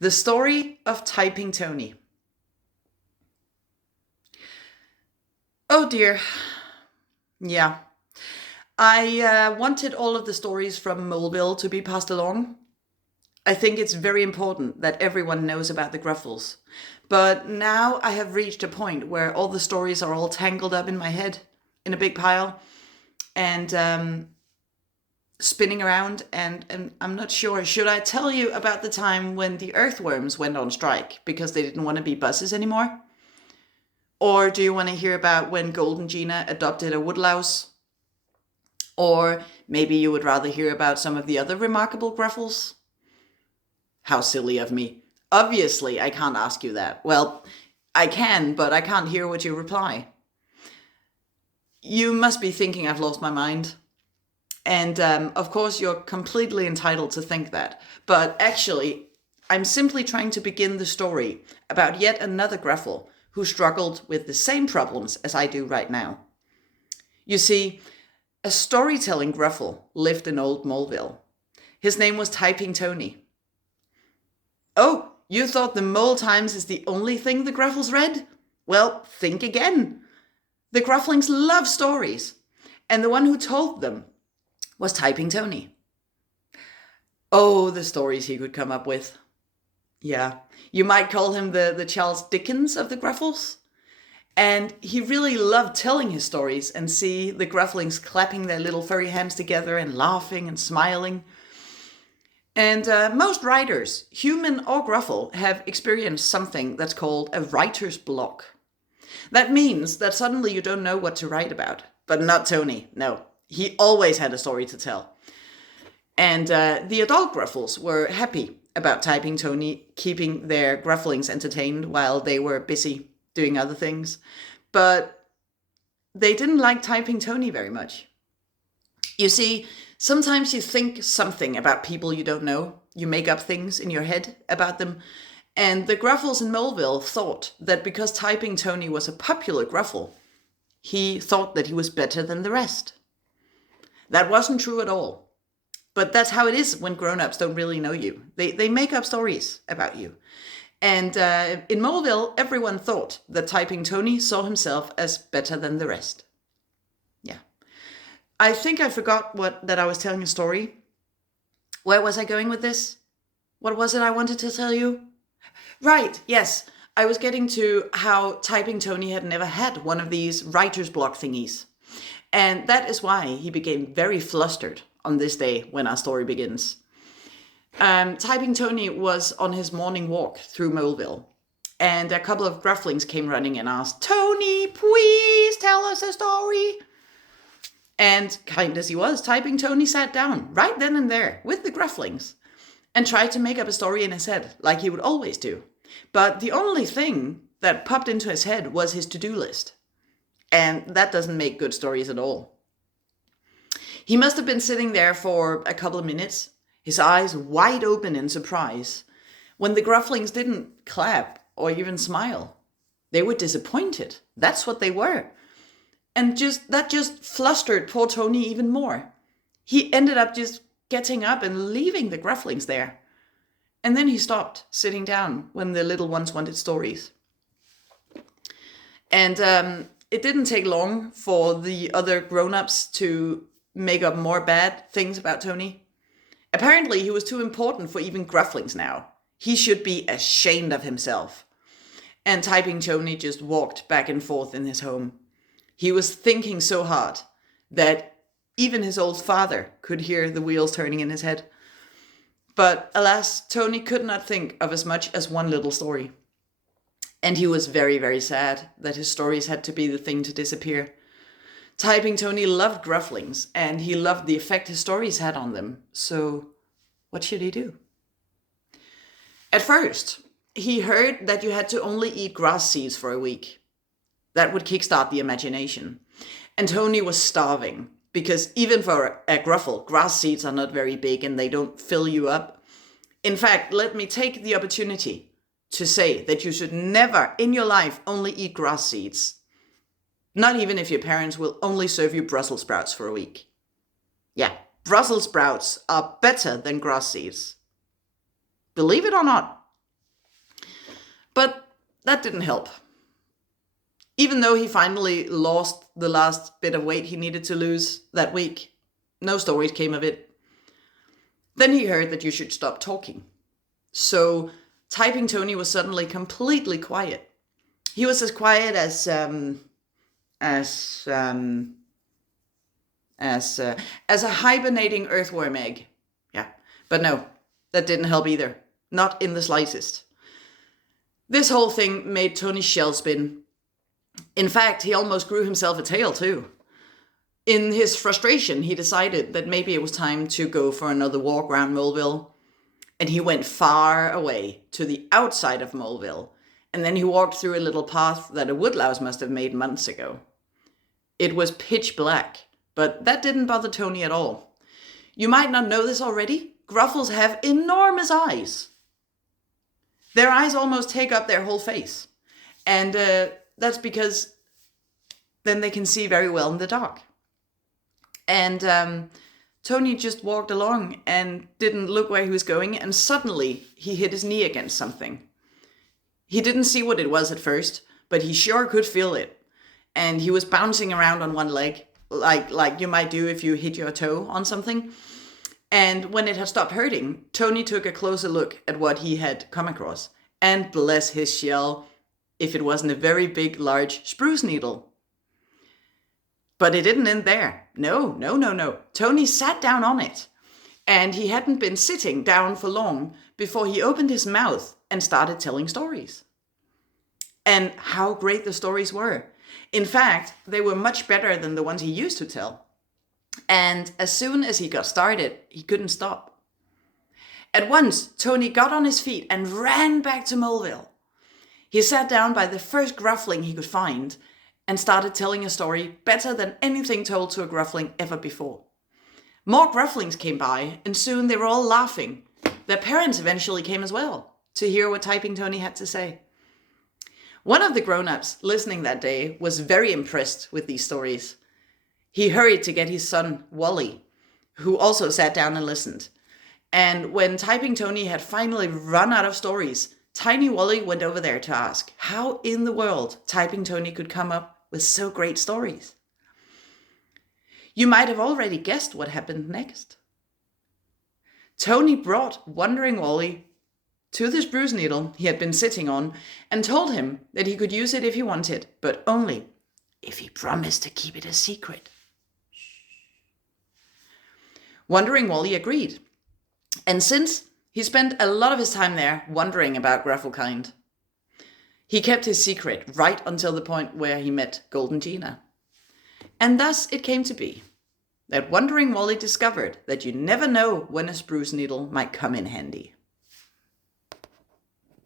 The story of Typing Tony. Oh dear. Yeah. I wanted all of the stories from Moleville to be passed along. I think it's very important that everyone knows about the Gruffles. But now I have reached a point where all the stories are all tangled up in my head in a big pile and spinning around. And I'm not sure. Should I tell you about the time when the earthworms went on strike because they didn't want to be buses anymore? Or do you want to hear about when Golden Gina adopted a woodlouse? Or maybe you would rather hear about some of the other remarkable Gruffles? How silly of me. Obviously, I can't ask you that. Well, I can, but I can't hear what you reply. You must be thinking I've lost my mind. And of course, you're completely entitled to think that. But actually, I'm simply trying to begin the story about yet another Gruffle who struggled with the same problems as I do right now. You see, a storytelling Gruffle lived in Old Moleville. His name was Typing Tony. Oh, you thought the Mole Times is the only thing the Gruffles read? Well, think again. The Grufflings love stories, and the one who told them was Typing Tony. Oh, the stories he could come up with. Yeah, you might call him the Charles Dickens of the Gruffles. And he really loved telling his stories and see the Grufflings clapping their little furry hands together and laughing and smiling. And most writers, human or Gruffle, have experienced something that's called a writer's block. That means that suddenly you don't know what to write about. But not Tony, no. He always had a story to tell. And the adult Gruffles were happy about Typing Tony keeping their Grufflings entertained while they were busy doing other things. But they didn't like Typing Tony very much. You see, sometimes you think something about people you don't know. You make up things in your head about them. And the Gruffles in Moleville thought that because Typing Tony was a popular Gruffle, he thought that he was better than the rest. That wasn't true at all. But that's how it is when grown-ups don't really know you. They make up stories about you. And in Moleville, everyone thought that Typing Tony saw himself as better than the rest. Yeah. I think I forgot that I was telling a story. Where was I going with this? What was it I wanted to tell you? Right, yes. I was getting to how Typing Tony had never had one of these writer's block thingies. And that is why he became very flustered on this day when our story begins. Typing Tony was on his morning walk through Moleville, and a couple of Grufflings came running and asked, "Tony, please tell us a story." And kind as he was, Typing Tony sat down right then and there with the Grufflings and tried to make up a story in his head, like he would always do. But the only thing that popped into his head was his to-do list. And that doesn't make good stories at all. He must have been sitting there for a couple of minutes, his eyes wide open in surprise, when the Grufflings didn't clap or even smile. They were disappointed. That's what they were. And that just flustered poor Tony even more. He ended up just getting up and leaving the Grufflings there. And then he stopped sitting down when the little ones wanted stories. And it didn't take long for the other grown-ups to make up more bad things about Tony. Apparently, he was too important for even Grufflings now. He should be ashamed of himself. And Typing Tony just walked back and forth in his home. He was thinking so hard that even his old father could hear the wheels turning in his head. But alas, Tony could not think of as much as one little story. And he was very, very sad that his stories had to be the thing to disappear. Typing Tony loved Grufflings, and he loved the effect his stories had on them. So what should he do? At first, he heard that you had to only eat grass seeds for a week. That would kickstart the imagination. And Tony was starving, because even for a Gruffle, grass seeds are not very big and they don't fill you up. In fact, let me take the opportunity to say that you should never in your life only eat grass seeds. Not even if your parents will only serve you Brussels sprouts for a week. Yeah, Brussels sprouts are better than grass seeds. Believe it or not, But that didn't help. Even though he finally lost the last bit of weight he needed to lose that week, no stories came of it. Then he heard that you should stop talking. So Typing Tony was suddenly completely quiet. He was as quiet as a hibernating earthworm egg. Yeah, but no, that didn't help either. Not in the slightest. This whole thing made Tony's shell spin. In fact, he almost grew himself a tail too. In his frustration, he decided that maybe it was time to go for another walk around Moleville. And he went far away to the outside of Moleville. And then he walked through a little path that a woodlouse must have made months ago. It was pitch black, but that didn't bother Tony at all. You might not know this already. Gruffles have enormous eyes. Their eyes almost take up their whole face. And that's because then they can see very well in the dark. And Tony just walked along and didn't look where he was going, and suddenly he hit his knee against something. He didn't see what it was at first, but he sure could feel it. And he was bouncing around on one leg, like you might do if you hit your toe on something. And when it had stopped hurting, Tony took a closer look at what he had come across. And bless his shell, if it wasn't a very big, large spruce needle. But it didn't end there. No. Tony sat down on it. And he hadn't been sitting down for long before he opened his mouth and started telling stories. And how great the stories were. In fact, they were much better than the ones he used to tell. And as soon as he got started, he couldn't stop. At once, Tony got on his feet and ran back to Moleville. He sat down by the first gruffling he could find and started telling a story better than anything told to a gruffling ever before. More grufflings came by, and soon they were all laughing. Their parents eventually came as well to hear what Typing Tony had to say. One of the grown-ups listening that day was very impressed with these stories. He hurried to get his son, Wally, who also sat down and listened. And when Typing Tony had finally run out of stories, Tiny Wally went over there to ask how in the world Typing Tony could come up with so great stories. You might have already guessed what happened next. Tony brought Wandering Wally to the spruce needle he had been sitting on and told him that he could use it if he wanted, but only if he promised to keep it a secret. Wandering Wally agreed. And since he spent a lot of his time there wondering about Grufflekind, he kept his secret right until the point where he met Golden Gina. And thus it came to be that Wandering Wally discovered that you never know when a spruce needle might come in handy.